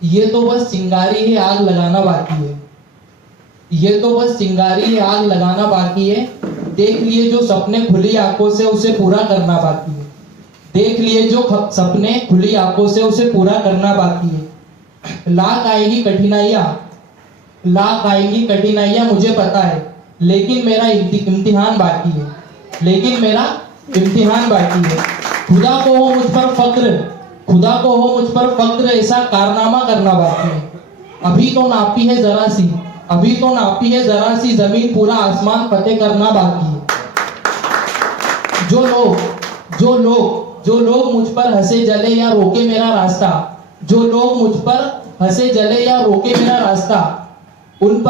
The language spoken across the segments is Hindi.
ये तो बस चिंगारी है, आग लगाना बाकी है। ये तो बस चिंगारी है, आग लगाना बाकी है। देख लिए जो सपने खुली आंखों से, उसे पूरा करना बाकी है। देख लिए जो सपने खुली आंखों से, उसे पूरा करना बाकी है। लाख आएगी कठिनाइयां, लाख आएंगी कठिनाइयां मुझे पता है, लेकिन मेरा इम्तिहान बाकी है। लेकिन मेरा इम्तिहान बाकी है। खुदा को हो मुझ पर फक्र, खुदा को हो मुझ पर फक्र, ऐसा कारनामा करना बाकी है। अभी तो नापी है जरा सी, अभी तो नापी है जरा सी जमीन, पूरा आसमान फतेह करना बाकी है। जो लोग मुझ पर हंसे जले या रोके मेरा रास्ता, जो लोग मुझ पर हंसे जले या रोके मेरा रास्ता, उन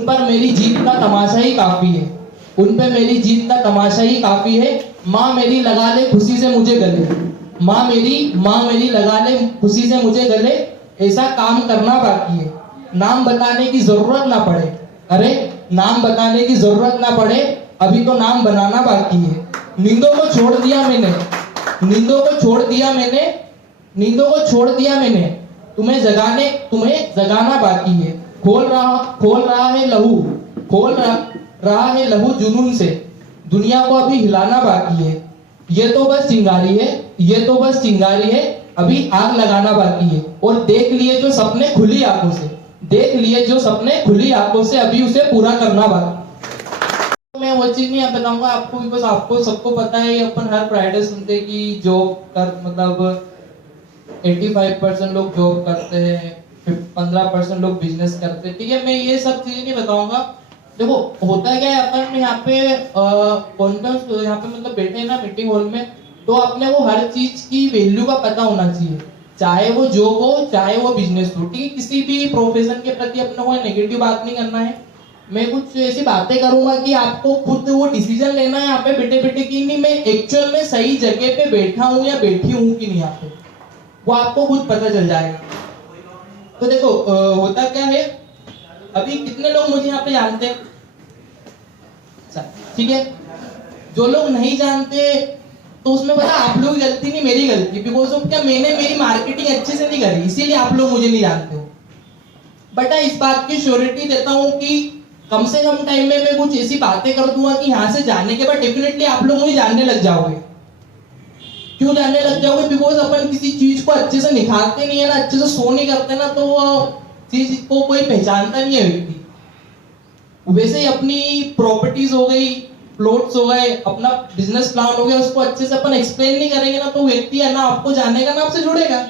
पर मेरी जीत का तमाशा ही काफी है। उन पे मेरी जीत का तमाशा ही काफी है। माँ मेरी लगा ले खुशी से मुझे गले, माँ मेरी लगा ले खुशी से मुझे गले, ऐसा काम करना बाकी है। नाम बताने की जरूरत ना पड़े, अरे नाम बताने की जरूरत ना पड़े, अभी तो नाम बनाना बाकी है। नींदों को छोड़ दिया मैंने, नींदों को छोड़ दिया मैंने, नींदों को छोड़ दिया मैंने, तुम्हें जगाना बाकी है। खोल रहा है लहू, खोल रहा है लहू जुनून से, दुनिया को अभी हिलाना बाकी है। ये तो बस चिंगारी है, ये तो बस चिंगारी है, अभी आग लगाना बाकी है। और देख लिए जो सपने खुली आंखों से, देख लिए जो सपने खुली आंखों से, अभी उसे पूरा करना बाकी। मैं वो चीज नहीं बताऊंगा आपको, बिकॉज आपको सबको पता है, अपन हर फ्राइडे सुनते कि जॉब कर मतलब 85% लोग जॉब करते हैं, 15% लोग बिजनेस करते हैं, ठीक है। मैं ये सब चीजें नहीं बताऊंगा। देखो होता है क्या है, अपन यहाँ पे कॉन्फ्रेंस यहाँ पे मतलब बैठे हैं ना मीटिंग हॉल में, तो अपने को हर चीज की वैल्यू का पता होना चाहिए, चाहे वो जॉब हो चाहे वो बिजनेस हो, ठीक है। किसी भी प्रोफेशन के प्रति अपने को नेगेटिव बात नहीं करना है। मैं कुछ ऐसी बातें करूंगा कि आपको खुद वो डिसीजन लेना है यहाँ पे बैठे बैठे कि नहीं मैं एक्चुअल में सही जगह पे बैठा हूँ या बैठी हूँ कि नहीं, यहाँ पे वो आपको खुद पता चल जाएगा। तो देखो होता क्या है, अभी कितने लोग मुझे यहाँ पे जानते हैं, ठीक है। जो लोग नहीं जानते तो उसमें पता आप लोगों की गलती नहीं, मेरी गलती, बिकॉज ऑफ क्या मैंने मेरी मार्केटिंग अच्छे से नहीं करी, इसीलिए आप लोग मुझे नहीं जानते हो। बट इस बात की श्योरिटी देता हूँ कि कम से कम टाइम में मैं कुछ ऐसी बातें कर दूंगा कि यहाँ से जाने के बाद डेफिनेटली आप लोग मुझे जानने लग जाओगे। क्यों जानने लग जाओगे? बिकॉज अपन किसी चीज को अच्छे से निखारते नहीं है ना, अच्छे से शो नहीं करते ना, तो वो चीज को कोई पहचानता नहीं है व्यक्ति। वैसे ही अपनी प्रॉपर्टीज हो गई, प्लॉट्स हो गए, अपना बिजनेस प्लान हो गया, उसको अच्छे से अपन एक्सप्लेन नहीं करेंगे ना, तो व्यक्ति है ना आपको जानेगा ना आपसे जुड़ेगा,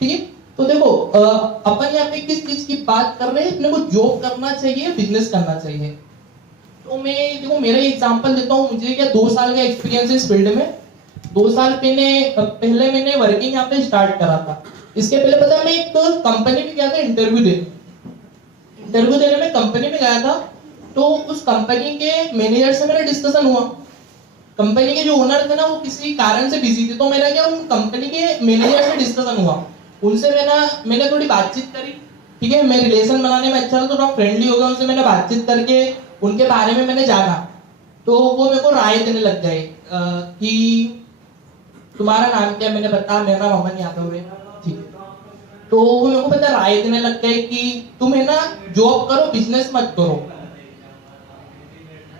ठीक है। तो देखो अपन यहाँ पे किस चीज की बात कर रहे हैं, अपने को जॉब करना चाहिए, बिजनेस करना चाहिए। तो मैं देखो मेरा एग्जांपल देता हूँ, मुझे क्या 2 साल का एक्सपीरियंस है इस फील्ड में। 2 साल पहले मैंने वर्किंग यहाँ पे स्टार्ट करा था। इसके पहले पता है मैं एक कंपनी में गया था इंटरव्यू देने में कंपनी में गया था। तो उस कंपनी के मैनेजर से मेरा डिस्कशन हुआ। कंपनी के जो ओनर थे ना वो किसी कारण से बिजी थे, तो मेरा क्या उन कंपनी के मैनेजर से डिस्कशन हुआ। उनसे मैंने थोड़ी बातचीत करी, ठीक है। मैं रिलेशन बनाने में अच्छा था, थोड़ा फ्रेंडली हो गया उनसे, मैंने बातचीत करके उनके बारे में मैंने जाना। तो वो मेरे को राय देने लग गए कि तुम्हारा नाम क्या, मैंने बताया मेरा नाम अमन यादव है, ठीक है। तो वो मेरे को पता राय देने लग गए कि तुम है ना जॉब करो, बिजनेस मत करो।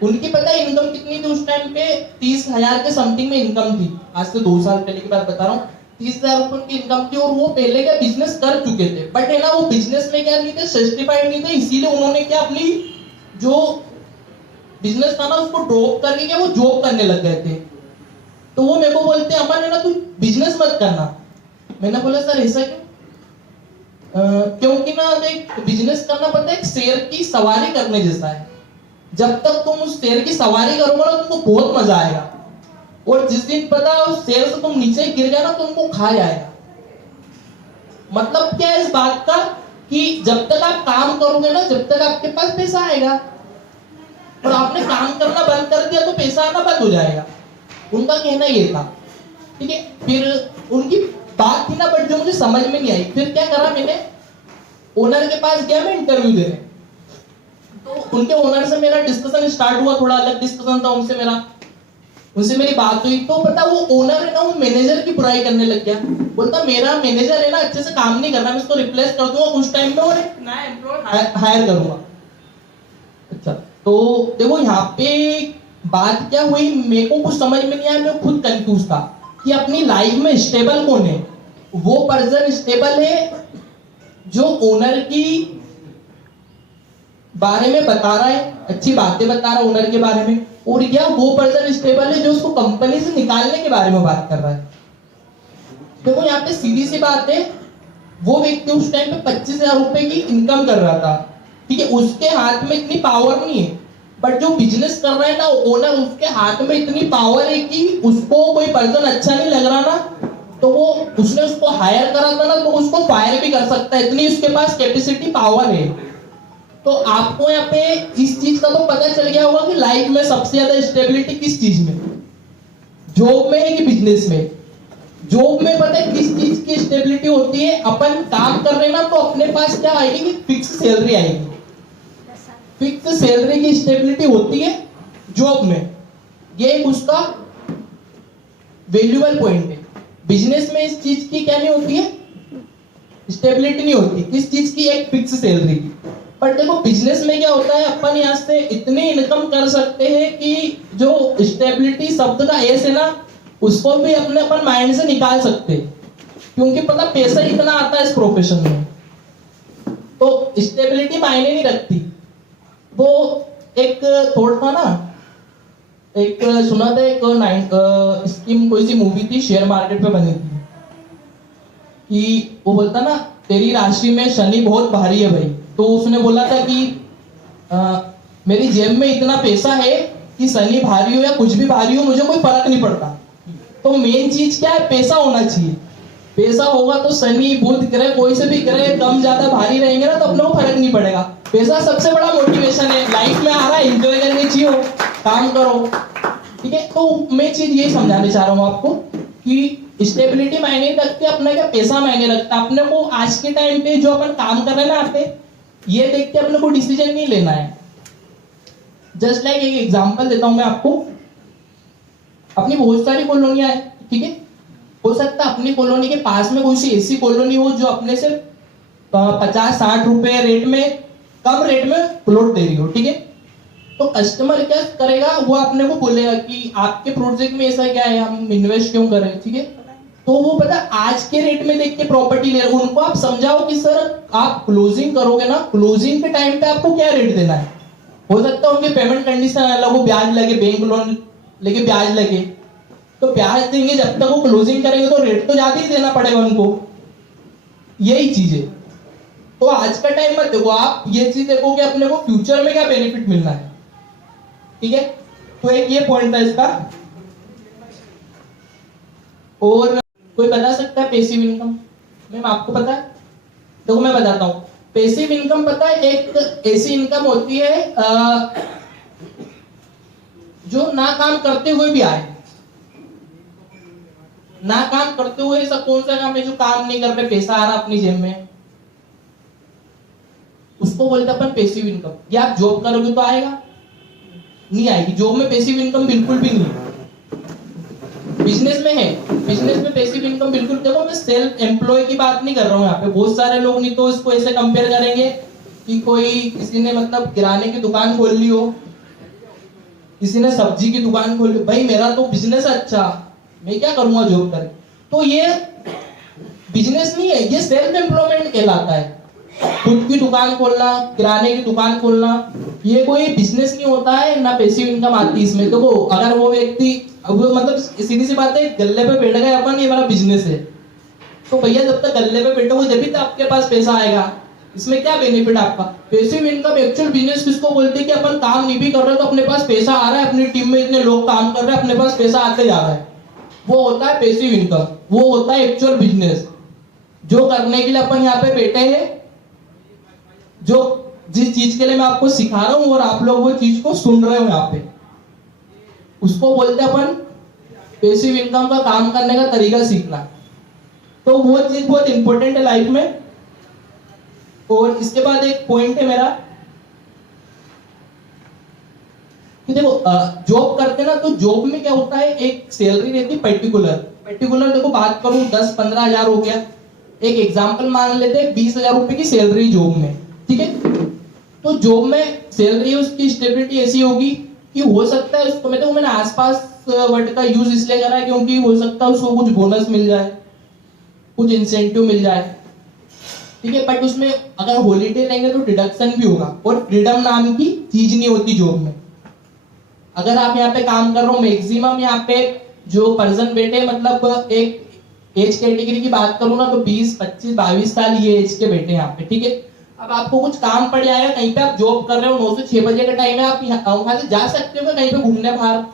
उनकी पता इनकम कितनी थी उस टाइम पे, 30,000 के समथिंग में इनकम थी। आज से 2 साल पहले की बात बता रहा हूँ, 30,000 रुपए की इनकम थी। और वो पहले का बिजनेस कर चुके थे, बट है ना वो बिजनेस में क्या नहीं थे, सर्टिफाइड नहीं थे, इसीलिए उन्होंने क्या अपनी जो बिजनेस था ना उसको ड्रॉप करके क्या वो जॉब करने लग गए थे। तो वो मेरे को बोलते अमन है ना तू बिजनेस मत करना। मैंने बोला सर ऐसा क्यों? क्योंकि ना देख बिजनेस करना पड़ता है एक शेर की सवारी करने जैसा है। जब तक तुम उस शेर की सवारी करोगे ना तुमको बहुत मजा आएगा, और जिस दिन पता उस शेर से तुम नीचे गिर गए ना तुमको खा जाएगा। मतलब क्या है इस बात का कि जब तक आप काम करोगे ना जब तक आपके पास पैसा आएगा, और आपने काम करना बंद कर दिया तो पैसा आना बंद हो जाएगा। उनका कहना ये था, ठीक है। फिर उनकी बात थी ना, बट जो मुझे समझ में नहीं आई। फिर क्या करा मैंने, ओनर के पास गया मैं इंटरव्यू देने। तो उनके ओनर से मेरा डिस्कशन स्टार्ट हुआ, थोड़ा अलग डिस्कशन था उनसे मेरा। उनसे मेरी बात हुई तो पता वो ओनर है ना, वो मैनेजर की बुराई करने लग गया। बोलता मेरा मैनेजर है ना अच्छे से काम नहीं कर रहा, मैं इसको रिप्लेस कर दूंगा कुछ टाइम में और एक नया एम्प्लॉय हायर करूंगा। अच्छा, तो देखो यहाँ पे बात क्या हुई, मेरे को कुछ समझ में नहीं आया, मैं खुद कंफ्यूज था कि अपनी लाइफ में स्टेबल कौन है। वो पर्सन स्टेबल है जो ओनर की बारे में बता रहा है, अच्छी बातें बता रहा है ओनर के बारे में, और या वो पर्सन स्टेबल है जो उसको कंपनी से निकालने के बारे में बात कर रहा है। देखो यहाँ पे सीधी सी बात है, वो व्यक्ति उस टाइम पे 25,000 रुपए की इनकम कर रहा था, ठीक है, उसके हाथ में इतनी पावर नहीं है। बट जो बिजनेस कर रहा है ना ओनर, उसके हाथ में इतनी पावर है कि उसको कोई पर्सन अच्छा नहीं लग रहा ना, तो वो उसने उसको हायर करा था ना, तो उसको फायर भी कर सकता है, इतनी उसके पास कैपेसिटी पावर है। तो आपको यहाँ पे इस चीज का तो पता चल गया होगा कि लाइफ में सबसे ज्यादा स्टेबिलिटी किस चीज में, जॉब में है कि बिजनेस में। जॉब में पता है किस चीज की स्टेबिलिटी होती है, अपन काम कर रहे हैं ना तो अपने पास क्या आएगी कि फिक्स सैलरी आएगी, फिक्स सैलरी की स्टेबिलिटी होती है जॉब में, ये एक उसका वैल्यूएबल पॉइंट है। बिजनेस में इस चीज की क्या नहीं होती है, स्टेबिलिटी नहीं होती, किस चीज की, एक फिक्स सैलरी की। पर देखो बिजनेस में क्या होता है, अपन यहाँ से इतनी इनकम कर सकते हैं कि जो स्टेबिलिटी शब्द का एस है ना, उसको भी अपने अपन माइंड से निकाल सकते हैं, क्योंकि पता पैसा इतना आता है इस प्रोफेशन में, तो स्टेबिलिटी मायने नहीं रखती। वो एक थॉट था ना, एक सुना था, एक स्कीम कोई सी मूवी थी शेयर मार्केट पे बनी थी, कि वो बोलता ना तेरी राशि में शनि बहुत भारी है भाई, तो उसने बोला था कि मेरी जेब में इतना पैसा है कि शनि भारी हो या कुछ भी भारी हो मुझे कोई फर्क नहीं पड़ता। तो मेन चीज क्या है, पैसा होना चाहिए। पैसा होगा तो शनि बुध ग्रह कोई से भी ग्रह कम ज्यादा भारी रहेंगे ना, तो अपने को फर्क नहीं पड़ेगा। पैसा सबसे बड़ा मोटिवेशन है, लाइफ में आ रहा है एंजॉय करने चाहिए, काम करो, ठीक है। तो मैं चीज यही समझाने चाह रहा हूँ आपको कि स्टेबिलिटी मायने नहीं रखती, अपने का पैसा मायने रखता है। अपने को आज के टाइम पे जो अपन काम कर रहे हैं ना आप पे, ये देख के अपने को डिसीजन नहीं लेना है। जस्ट लाइक एक एग्जांपल देता हूं मैं आपको, अपनी बहुत सारी कॉलोनियां है, ठीक है, हो सकता है अपनी कॉलोनी के पास में कोई सी ऐसी कॉलोनी हो जो अपने से 50-60 रुपए रेट में, कम रेट में प्लॉट दे रही हो, ठीक है। तो कस्टमर क्या करेगा, वो अपने को बोलेगा कि आपके प्रोजेक्ट में ऐसा क्या है, हम इन्वेस्ट क्यों करें, ठीक है। तो वो पता आज के रेट में देख के प्रॉपर्टी ले रहे, उनको आप समझाओ कि सर आप क्लोजिंग करोगे ना, क्लोजिंग के टाइम पे आपको क्या रेट देना है। हो सकता है उनकी पेमेंट कंडीशन अलग हो, ब्याज लगे, बैंक लोन लेके ब्याज लगे, तो ब्याज देंगे, जब तक वो क्लोजिंग करेंगे तो रेट तो ज्यादा ही देना पड़ेगा उनको, यही चीज है। तो आज का टाइम मत देखो, आप ये चीज देखो कि अपने को फ्यूचर में क्या बेनिफिट मिलना है, ठीक है। तो एक ये पॉइंट था इसका। और कोई बता सकता है पैसिव इनकम, मैम आपको पता है? देखो मैं बताता हूं, पैसिव इनकम पता है एक ऐसी इनकम होती है जो ना काम करते हुए भी आए। ना काम करते हुए ऐसा कौन सा काम है जो काम नहीं कर रहे, पैसा आ रहा अपनी जेब में, उसको बोलते अपन पैसिव इनकम। या आप जॉब करोगे तो आएगा, नहीं आएगी, जॉब में पैसिव इनकम बिल्कुल भी नहीं है। बिजनेस में है, बिजनेस में पैसिव इनकम बिल्कुल। देखो मैं सेल्फ एम्प्लॉय की बात नहीं कर रहा हूँ यहाँ पे, बहुत सारे लोग नहीं तो इसको ऐसे कंपेयर करेंगे कि कोई किसी ने मतलब किराने की दुकान खोल ली हो, किसी ने सब्जी की दुकान खोल ली, भाई मेरा तो बिजनेस है, अच्छा मैं क्या करूंगा जॉब करके। तो ये बिजनेस नहीं है, ये सेल्फ एम्प्लॉयमेंट कहलाता है। खुद की दुकान खोलना, किराने की दुकान खोलना, ये कोई बिजनेस नहीं होता है, ना पैसिव इनकम आती इसमें। देखो अगर वो व्यक्ति, अब वो मतलब सीधी सी बात है, गल्ले पे बैठ गए अपन, ये मेरा बिजनेस है, तो भैया जब तक गल्ले पे बैठोगे जब भी तो आपके पास पैसा आएगा। इसमें क्या बेनिफिट आपका? पैसिव इनकम एक्चुअल बिजनेस किसको बोलते हैं कि अपन काम नहीं भी कर रहे तो अपने पास पैसा आ रहा है, अपनी टीम में इतने लोग काम कर रहे हैं, अपने पास पैसा आते जा रहा है, वो होता है पैसिव इनकम। वो होता है एक्चुअल बिजनेस, जो करने के लिए अपन यहाँ पे बैठे हैं, जो जिस चीज के लिए मैं आपको सिखा रहा हूं और आप लोग वो चीज को सुन रहे हो यहाँ पे, उसको बोलते हैं अपन पैसिव इनकम का काम करने का तरीका सीखना। तो वो चीज बहुत इंपॉर्टेंट है लाइफ में। और इसके बाद एक पॉइंट है मेरा कि देखो जॉब करते ना, तो जॉब में क्या होता है, एक सैलरी रहती है पर्टिकुलर देखो बात करूं 10-15 हजार हो गया, एक एग्जांपल मान लेते हैं 20,000 रुपए की सैलरी जॉब में, ठीक है। तो जॉब में सैलरी उसकी स्टेबिलिटी ऐसी होगी कि हो सकता है उसको, मैं तो मैंने आसपास वर्ड का यूज इसलिए करा है क्योंकि हो सकता है उसको कुछ बोनस मिल जाए, कुछ इंसेंटिव मिल जाए, ठीक है। बट उसमें अगर हॉलीडे लेंगे तो डिडक्शन भी होगा, और फ्रीडम नाम की चीज नहीं होती जॉब में। अगर आप यहाँ पे काम कर रहे हो, मैक्सिमम यहाँ पे जो पर्सन बैठे, मतलब एक एज कैटेगरी की बात करूँ ना, तो 20, 25, 22 साल ये एज के बैठे यहाँ पे, ठीक है। अब आपको कुछ काम पड़ जाएगा, कहीं पे आप जॉब कर रहे हो, 9 से 6 बजे का टाइम है, आप वहां से जा सकते हो कहीं पे घूमने बाहर,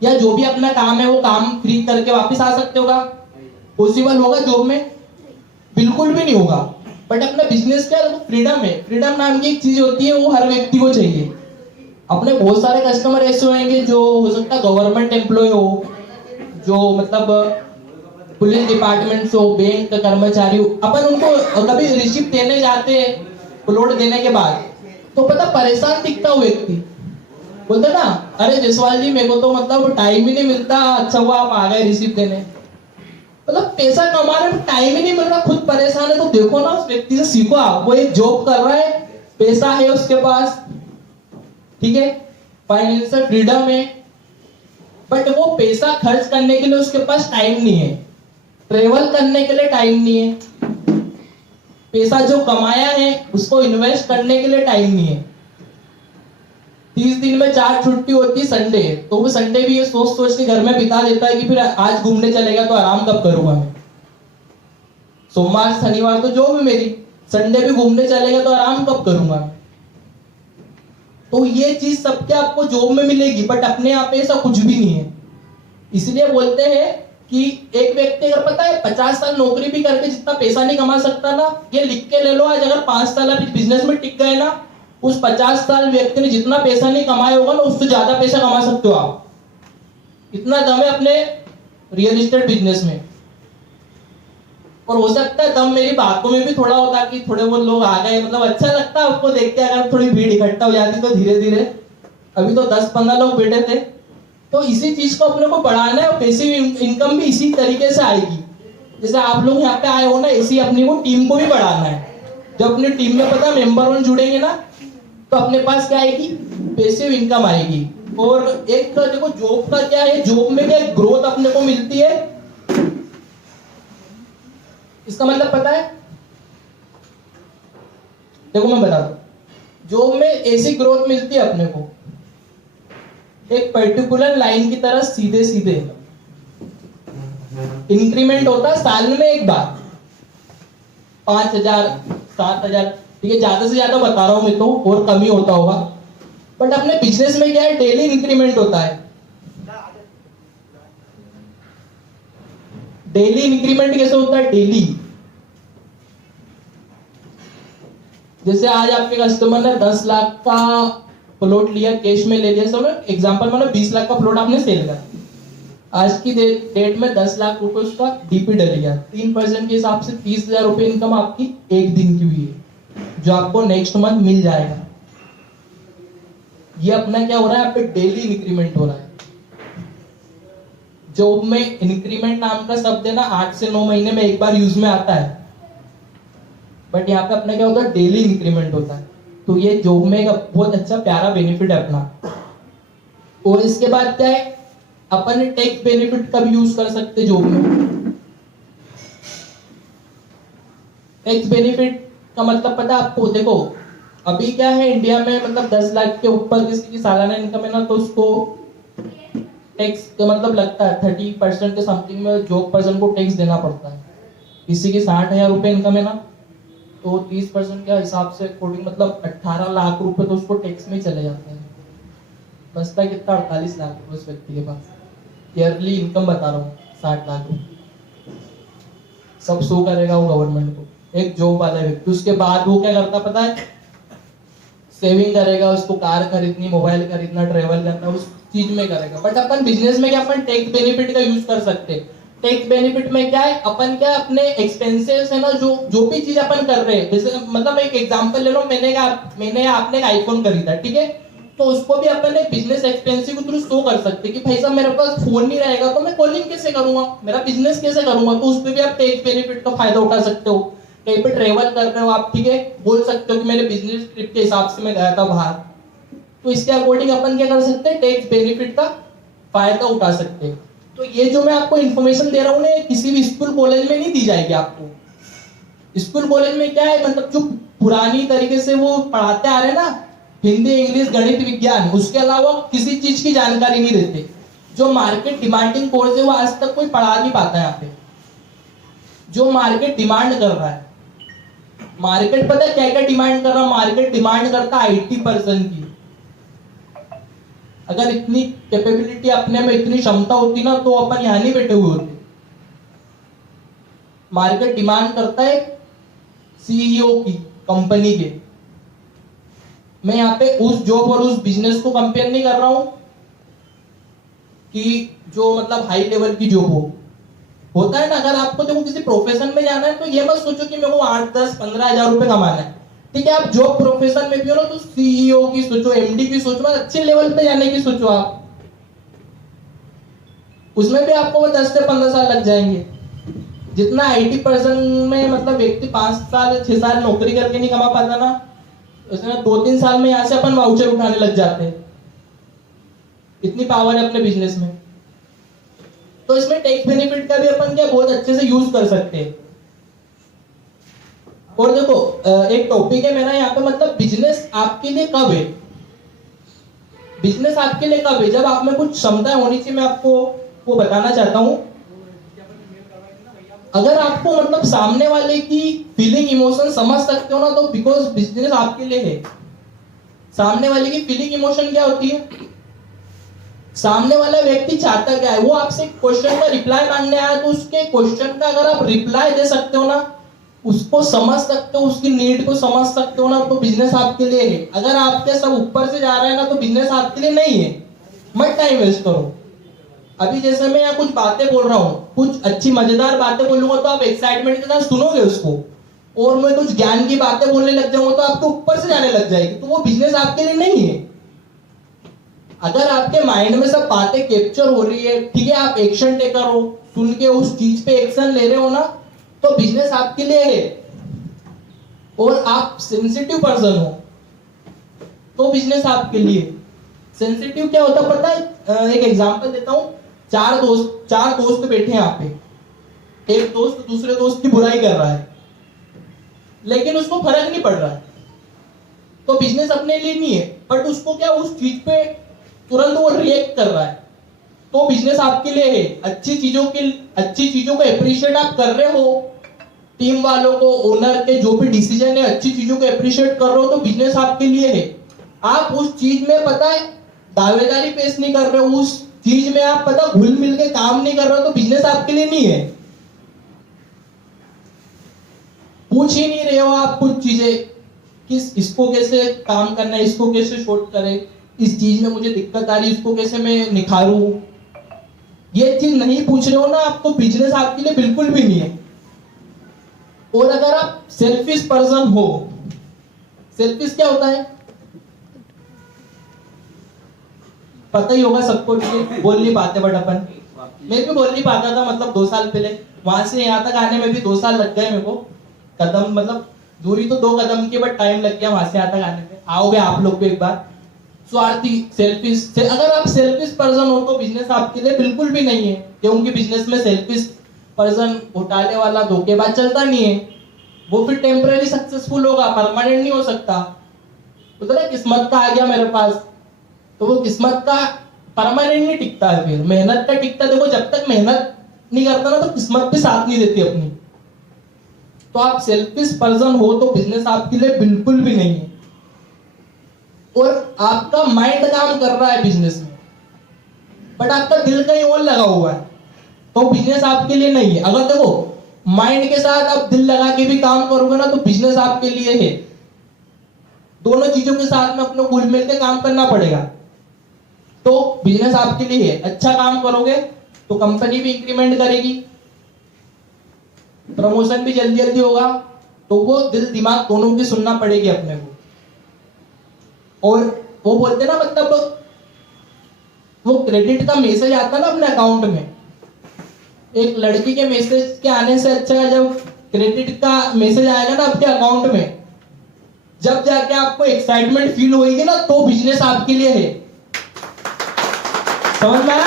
या जो भी अपना काम है वो काम फ्री करके वापस आ सकते होगा, पॉसिबल होगा जॉब में? बिल्कुल भी नहीं होगा। बट अपना बिजनेस क्या है, फ्रीडम है। फ्रीडम नाम की एक चीज होती है, वो हर व्यक्ति को चाहिए। अपने बहुत सारे कस्टमर ऐसे होंगे जो हो सकता है गवर्नमेंट एम्प्लॉय हो, जो मतलब पुलिस डिपार्टमेंट हो, बैंक का कर्मचारी हो, अपन उनको कभी रिसिप्ट देने जाते हैं प्लॉट देने के बाद, तो पता परेशान दिखता वो व्यक्ति, बोलते ना अरे जसवाल जी मेरे को तो मतलब टाइम ही नहीं मिलता, अच्छा हुआ आप आ गए रिसिप्ट देने। मतलब पैसा कमाने में टाइम ही नहीं मिल रहा, खुद परेशान है, तो देखो ना उस व्यक्ति से सीखो आप, वो एक जॉब कर रहा है, पैसा है उसके पास, ठीक है, फाइनेंशियल फ्रीडम है, बट वो पैसा खर्च करने के लिए उसके पास टाइम नहीं है, ट्रेवल करने के लिए टाइम नहीं है, पैसा जो कमाया है उसको इन्वेस्ट करने के लिए टाइम नहीं है। 30 दिन में 4 छुट्टी होती है, संडे, तो वो संडे भी ये सोच सोच के घर में बिता देता है कि फिर आज घूमने चलेगा तो आराम कब करूंगा मैं, सोमवार शनिवार तो जॉब है मेरी, संडे भी घूमने चलेगा तो आराम कब करूंगा। तो ये चीज सबके आपको जॉब में मिलेगी, बट अपने यहाँ पे ऐसा कुछ भी नहीं है। इसलिए बोलते हैं कि एक व्यक्ति अगर पता है 50 साल नौकरी भी करके जितना पैसा नहीं कमा सकता ना, ये लिख के ले लो, आज अगर 5 साल आप बिजनेस में टिक गए ना, उस 50 साल व्यक्ति ने जितना पैसा नहीं कमाया होगा ना, उससे ज्यादा पैसा कमा सकते हो आप। इतना दम है अपने रियल एस्टेट बिजनेस में। और हो सकता है दम मेरी बातों में भी थोड़ा होता कि थोड़े बहुत लोग आ गए, मतलब अच्छा लगता है आपको देख के, अगर थोड़ी भीड़ इकट्ठा हो जाती तो धीरे धीरे, अभी तो 10-15 लोग बैठे थे। तो इसी चीज को अपने को बढ़ाना है, और पैसिव इनकम भी इसी तरीके से आएगी। जैसे आप लोग यहाँ पे आए हो ना, इसी अपनी को टीम को भी बढ़ाना है। जब अपनी टीम में पता मेंबर 1 जुड़ेंगे ना, तो अपने पास क्या आएगी, पैसिव इनकम आएगी। और एक देखो जॉब का क्या है, जॉब में क्या ग्रोथ अपने को मिलती है, इसका मतलब पता है, देखो मैं बता दूं, जॉब में ऐसी ग्रोथ मिलती है अपने को, एक पर्टिकुलर लाइन की तरह सीधे सीधे इंक्रीमेंट होता है साल में एक बार, 5,000 7,000, ठीक है, ज्यादा से ज्यादा बता रहा हूं मैं तो, और कम ही होता होगा। बट अपने बिजनेस में क्या है, डेली इंक्रीमेंट होता है। डेली इंक्रीमेंट कैसे होता है, डेली, जैसे आज आपके कस्टमर ने 10 लाख का प्लॉट लिया, कैश में ले लिया, सब एग्जांपल मानो 20 लाख का प्लॉट आपने सेल करा, आज की डेट में 10 लाख रुपए उसका डीपी डल गया, 3% के हिसाब से 30,000 रुपए इनकम आपकी एक दिन की हुई है, जो आपको नेक्स्ट मंथ मिल जाएगा। ये अपना क्या हो रहा है, यहाँ पे डेली इंक्रीमेंट हो रहा है। जॉब में इंक्रीमेंट नाम का शब्द है ना, 8 से 9 महीने में एक बार यूज में आता है, बट यहाँ पे अपना क्या होता है, डेली इंक्रीमेंट होता है। तो ये जॉब में एक बहुत अच्छा प्यारा बेनिफिट है अपना। और इसके बाद क्या है, अपन टैक्स बेनिफिट का भी यूज कर सकते जॉब में। टैक्स बेनिफिट का मतलब पता है आपको, देखो अभी क्या है इंडिया में, मतलब 10 लाख के ऊपर किसी की सालाना इनकम है ना, तो उसको टैक्स का मतलब लगता है 30% के समथिंग में जॉब पर्सन को टैक्स देना पड़ता है। किसी की 60,000 रुपए इनकम है ना, तो 30% के हिसाब से अकॉर्डिंग मतलब 18 लाख रुपए तो उसको टैक्स में चले जाते हैं। बचता कितना, 48 लाख रुपए उस व्यक्ति के पास। ईयरली इनकम बता रहा हूँ, 60 लाख रुपए सब शो करेगा वो गवर्नमेंट को, एक जॉब वाला व्यक्ति। उसके बाद वो क्या करता पता है, सेविंग करेगा, उसको कार खरीदनी, मोबाइल खरीदना, ट्रेवल करना, उस चीज में करेगा। बट अपन बिजनेस में क्या, अपन टैक्स बेनिफिट का यूज कर सकते हैं। टैक्स बेनिफिट में क्या है, अपन क्या अपने एक्सपेंसेस है ना, जो भी चीज अपन कर रहे हैं, जैसे मतलब एक एग्जांपल ले लो, मैंने आपने एक आईफोन खरीदा, ठीक है, तो उसको भी अपन एक बिजनेस एक्सपेंसिव के थ्रू शो कर सकते हैं कि भाई साहब मेरे पास फोन नहीं रहेगा तो मैं कॉलिंग कैसे करूंगा, मेरा बिजनेस कैसे करूंगा। तो उस पर भी आप टैक्स बेनिफिट का फायदा उठा सकते हो। कहीं पे ट्रेवल कर रहे हो आप, ठीक है, बोल सकते हो कि मेरे बिजनेस ट्रिप के हिसाब से मैं गया था बाहर, तो इसके अकॉर्डिंग अपन क्या कर सकते हैं, टैक्स बेनिफिट का फायदा उठा सकते हैं। तो ये जो मैं आपको इन्फॉर्मेशन दे रहा हूँ ना, किसी भी स्कूल कॉलेज में नहीं दी जाएगी आपको। स्कूल कॉलेज में क्या है, मतलब जो पुरानी तरीके से वो पढ़ाते आ रहे हैं ना, हिंदी इंग्लिश गणित विज्ञान, उसके अलावा किसी चीज की जानकारी नहीं देते। जो मार्केट डिमांडिंग कोर्स है वो आज तक कोई पढ़ा नहीं पाता यहाँ पे। जो मार्केट डिमांड कर रहा है, मार्केट पता है क्या क्या डिमांड कर रहा है, मार्केट डिमांड करता है IT पर्सन की। अगर इतनी कैपेबिलिटी अपने में, इतनी क्षमता होती ना, तो अपन यहाँ नहीं बैठे हुए होते। मार्केट डिमांड करता है CEO की, कंपनी के। मैं यहाँ पे उस जॉब और उस बिजनेस को कंपेयर नहीं कर रहा हूं कि जो मतलब हाई लेवल की जॉब हो, होता है ना। अगर आपको देखो किसी प्रोफेशन में जाना है तो ये मत सोचो कि मेरे को 8 10 15 हजार रुपए कमाना है, ठीक है। आप जॉब प्रोफेशन में भी हो ना, तो CEO की सोचो, MD की सोचो, अच्छे लेवल पे जाने की सोचो आप। उसमें भी आपको 10 से 15 साल लग जाएंगे। जितना IT पर्सन में मतलब व्यक्ति 5 साल 6 साल नौकरी करके नहीं कमा पाता ना, उसमें 2-3 साल में यहाँ से अपन वाउचर उठाने लग जाते हैं। इतनी पावर है अपने बिजनेस में। तो इसमें टैक्स बेनिफिट का भी अपन क्या बहुत अच्छे से यूज कर सकते हैं। और देखो एक टॉपिक है मेरा यहाँ पे, मतलब बिजनेस आपके लिए कब है। बिजनेस आपके लिए कब है, जब आप में कुछ क्षमता होनी चाहिए। मैं आपको वो बताना चाहता हूँ। अगर आपको मतलब सामने वाले की फीलिंग इमोशन समझ सकते हो ना, तो बिकॉज बिजनेस आपके लिए है। सामने वाले की फीलिंग इमोशन क्या होती है, सामने वाला व्यक्ति चाहता क्या है। वो आपसे क्वेश्चन का रिप्लाई मांगने आया, तो उसके क्वेश्चन का अगर आप रिप्लाई दे सकते हो ना, उसको समझ सकते हो, उसकी नीड को समझ सकते हो ना, तो बिजनेस आपके लिए है। अगर आपके सब ऊपर से जा रहा है ना, तो बिजनेस आपके लिए नहीं है। मत टाइम वेस्ट करो। अभी जैसे मैं यहाँ कुछ बातें बोल रहा हूँ, कुछ अच्छी मजेदार बातें बोलूंगा तो आप एक्साइटमेंट के साथ सुनोगे उसको, और मैं कुछ ज्ञान की बातें बोलने लग जाऊंगा तो आपको ऊपर से जाने लग जाएगी, तो वो बिजनेस आपके लिए नहीं है। अगर आपके माइंड में सब बातें कैप्चर हो रही है, ठीक है, आप एक्शन टेकर हो, सुन के उस चीज पे एक्शन ले रहे हो ना, तो बिजनेस आपके लिए है। और आप सेंसिटिव पर्सन हो तो बिजनेस आपके लिए। सेंसिटिव क्या होता पता है, एक एग्जांपल देता हूं। चार दोस्त बैठे हैं यहाँ पे। एक दोस्त दूसरे दोस्त की बुराई कर रहा है, लेकिन उसको फर्क नहीं पड़ रहा है, तो बिजनेस अपने लिए नहीं है। बट उसको क्या, उस चीज पे तुरंत वो रिएक्ट कर रहा है, तो बिजनेस आपके लिए है। अच्छी चीजों को अप्रिशिएट आप कर रहे हो, टीम वालों को, ओनर के जो भी डिसीजन है, अच्छी चीजों को अप्रिशिएट कर रहे हो, तो बिजनेस आपके लिए है। आप उस चीज में पता है दावेदारी पेश नहीं कर रहे हो, उस चीज में आप पता घुल मिल के काम नहीं कर रहे हो, तो बिजनेस आपके लिए नहीं है। पूछ ही नहीं रहे हो आप कुछ चीजें, इसको कैसे काम करना है, इसको कैसे शॉर्ट करें, इस चीज में मुझे दिक्कत आ रही है, इसको कैसे मैं निखारूं, ये चीज नहीं पूछ रहे हो ना आप, तो बिजनेस आपके लिए बिल्कुल भी नहीं है। और अगर आप सेल्फिश पर्सन हो, सेल्फिश क्या होता है पता ही होगा सबको, बोल नहीं पाते, बट अपन, मैं भी बोल नहीं पाता था मतलब 2 साल पहले। वहां से यहाँ तक आने में भी 2 साल लग गए मेरे को। कदम मतलब दूरी तो 2 कदम की, बट टाइम लग गया वहां से यहाँ तक आने में। आओगे आप लोग भी एक बार। स्वार्थी, सेल्फिश, अगर आप सेल्फिश पर्सन हो तो बिजनेस आपके लिए बिल्कुल भी नहीं है, क्योंकि बिजनेस में सेल्फिश पर्सन, घोटाले वाला, धोखेबाज चलता नहीं है। वो फिर टेम्पररी सक्सेसफुल होगा, परमानेंट नहीं हो सकता। उधर किस्मत का आ गया मेरे पास, तो वो किस्मत का परमानेंट नहीं टिकता है, फिर मेहनत का टिकता है। देखो जब तक मेहनत नहीं करता ना, तो किस्मत भी साथ नहीं देती अपनी। तो आप सेल्फिश पर्सन हो तो बिजनेस आपके लिए बिल्कुल भी नहीं है। और आपका माइंड काम कर रहा है बिजनेस में, बट आपका दिल कहीं और लगा हुआ है, तो बिजनेस आपके लिए नहीं है। अगर देखो माइंड के साथ आप दिल लगा के भी काम करोगे ना, तो बिजनेस आपके लिए है। दोनों चीजों के साथ में अपने घुल मिल के काम करना पड़ेगा, तो बिजनेस आपके लिए है। अच्छा काम करोगे तो कंपनी भी इंक्रीमेंट करेगी, प्रमोशन भी जल्दी जल्दी होगा, तो वो दिल दिमाग दोनों की सुनना पड़ेगी अपने को। और वो बोलते ना, मतलब वो क्रेडिट का मैसेज आता ना अपने अकाउंट में, एक लड़की के मैसेज के आने से अच्छा है जब क्रेडिट का मैसेज आएगा ना आपके अकाउंट में, जब जाके आपको एक्साइटमेंट फील होगी ना, तो बिजनेस आपके लिए है। समझ में आया?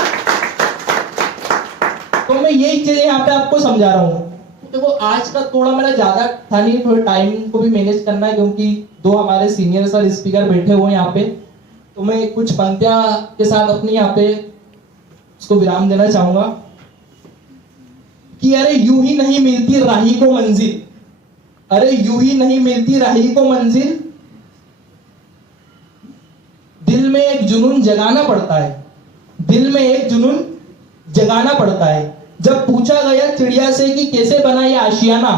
तो मैं यही चीजें यहाँ पे आपको समझा रहा हूँ। देखो आज का थोड़ा मेरा ज्यादा था नहीं, थोड़ा टाइम को भी मैनेज करना है, क्योंकि दो हमारे सीनियर सर स्पीकर बैठे हुए हैं यहाँ पे, तो मैं कुछ पंक्तियां के साथ अपनी यहाँ पे उसको विराम देना चाहूंगा कि अरे यूं ही नहीं मिलती राही को मंजिल, अरे यूं ही नहीं मिलती राही को मंजिल, दिल में एक जुनून जगाना पड़ता है, दिल में एक जुनून जगाना पड़ता है। जब पूछा गया चिड़िया से कि कैसे बना ये आशियाना,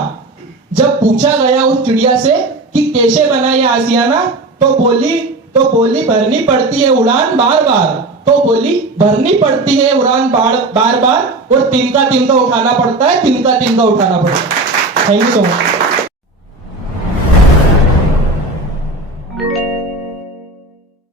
जब पूछा गया उस चिड़िया से कि कैसे बना ये आशियाना, तो बोली भरनी पड़ती है उड़ान बार बार, तो बोली भरनी पड़ती है उड़ान बार बार, और तिनका तिनका उठाना पड़ता है, तिनका तिनका उठाना पड़ता है। Thank you so much.